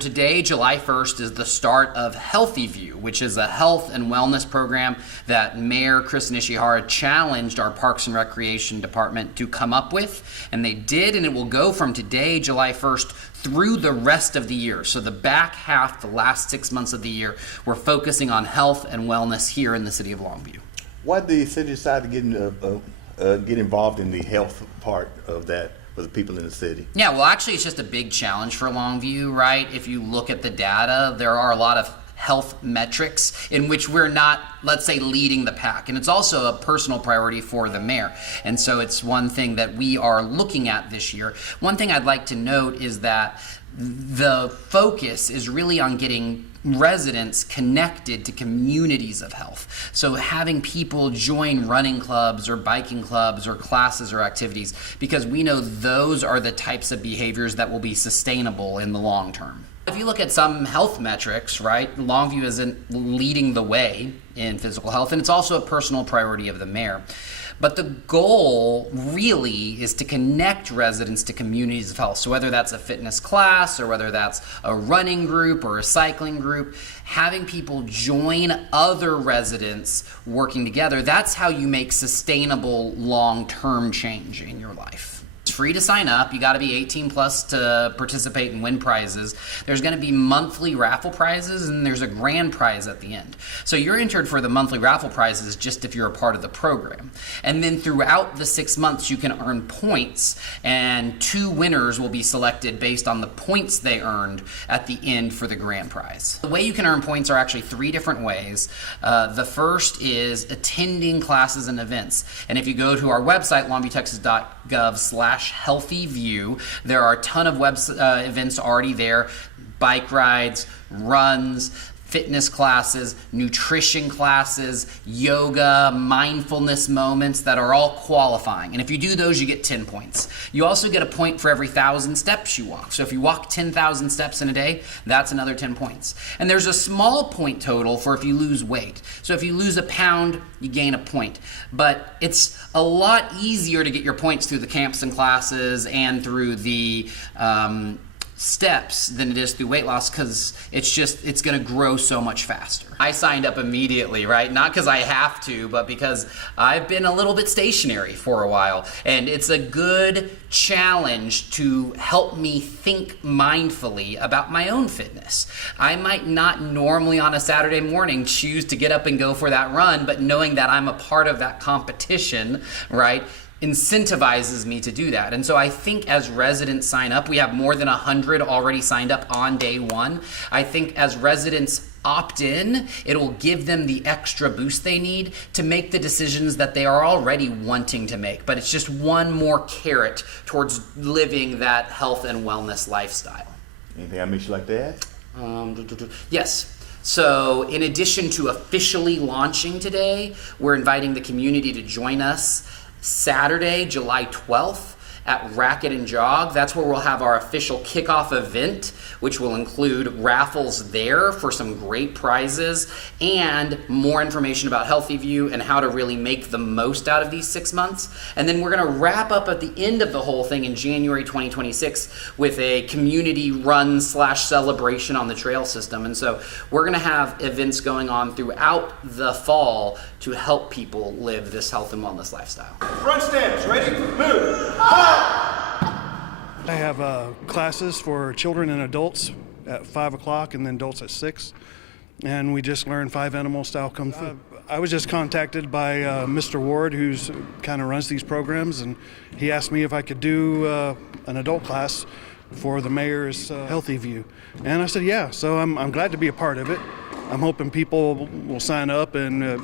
Today, July 1st, is the start of HealthyView, which is a health and wellness program that Mayor Kristen Ishihara challenged our Parks and Recreation Department to come up with. And they did, and it will go from today, July 1st, through the rest of the year. So the back half, the last 6 months of the year, we're focusing on health and wellness here in the city of Longview. Why did the city decide to get involved in the health part of that for the people in the city? Yeah, well, actually, it's just a big challenge for Longview, right? If you look at the data, there are a lot of health metrics in which we're not, let's say, leading the pack. And it's also a personal priority for the mayor. And so it's one thing that we are looking at this year. One thing I'd like to note is that the focus is really on getting residents connected to communities of health. So having people join running clubs or biking clubs or classes or activities, because we know those are the types of behaviors that will be sustainable in the long term. If you look at some health metrics, right, Longview isn't leading the way in physical health, and it's also a personal priority of the mayor. But the goal really is to connect residents to communities of health. So whether that's a fitness class or whether that's a running group or a cycling group, having people join other residents working together, that's how you make sustainable long-term change in your life. It's free to sign up. You got to be 18 plus to participate and win prizes. There's going to be monthly raffle prizes, and there's a grand prize at the end. So you're entered for the monthly raffle prizes just if you're a part of the program. And then throughout the 6 months, you can earn points, and 2 winners will be selected based on the points they earned at the end for the grand prize. The way you can earn points are actually 3 different ways. The first is attending classes and events. And if you go to our website, longviewtexas.gov/HealthyView, there are a ton of events already there: bike rides, runs, fitness classes, nutrition classes, yoga, mindfulness moments that are all qualifying. And if you do those, you get 10 points. You also get a point for every 1,000 steps you walk. So if you walk 10,000 steps in a day, that's another 10 points. And there's a small point total for if you lose weight. So if you lose a pound, you gain a point. But it's a lot easier to get your points through the camps and classes and through the steps than it is through weight loss, because it's going to grow so much faster. I signed up immediately, right? Not because I have to, but because I've been a little bit stationary for a while, and it's a good challenge to help me think mindfully about my own fitness. I might not normally on a Saturday morning choose to get up and go for that run, but knowing that I'm a part of that competition, right, incentivizes me to do that. And so I think as residents sign up, we have more than 100 already signed up on day 1. I think as residents opt in, it will give them the extra boost they need to make the decisions that they are already wanting to make. But it's just one more carrot towards living that health and wellness lifestyle. Anything I miss you like to add? Yes. So in addition to officially launching today, we're inviting the community to join us Saturday, July 12th at Racket and Jog. That's where we'll have our official kickoff event, which will include raffles there for some great prizes and more information about HealthyView and how to really make the most out of these 6 months. And then we're going to wrap up at the end of the whole thing in January 2026 with a community run/celebration on the trail system. And so we're going to have events going on throughout the fall to help people live this health and wellness lifestyle. Front steps, ready, move. I have classes for children and adults at 5 o'clock and then adults at 6. And we just learned 5 animal style Kung Fu. I was just contacted by Mr. Ward, who's kind of runs these programs, and he asked me if I could do an adult class for the mayor's HealthyView. And I said, yeah, so I'm glad to be a part of it. I'm hoping people will sign up and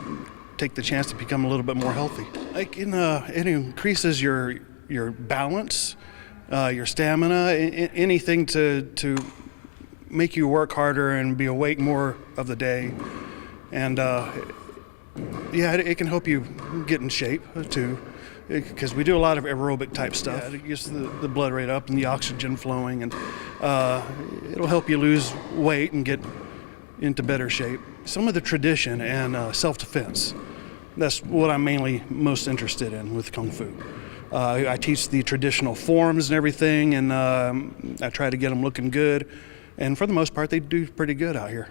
take the chance to become a little bit more healthy. Like it increases your balance, your stamina, anything to make you work harder and be awake more of the day. And yeah, it can help you get in shape too, because we do a lot of aerobic type stuff. Yeah, it gets the blood rate up and the oxygen flowing, and it'll help you lose weight and get into better shape. Some of the tradition and self-defense, that's what I'm mainly most interested in with Kung Fu. I teach the traditional forms and everything, and I try to get them looking good. And for the most part, they do pretty good out here.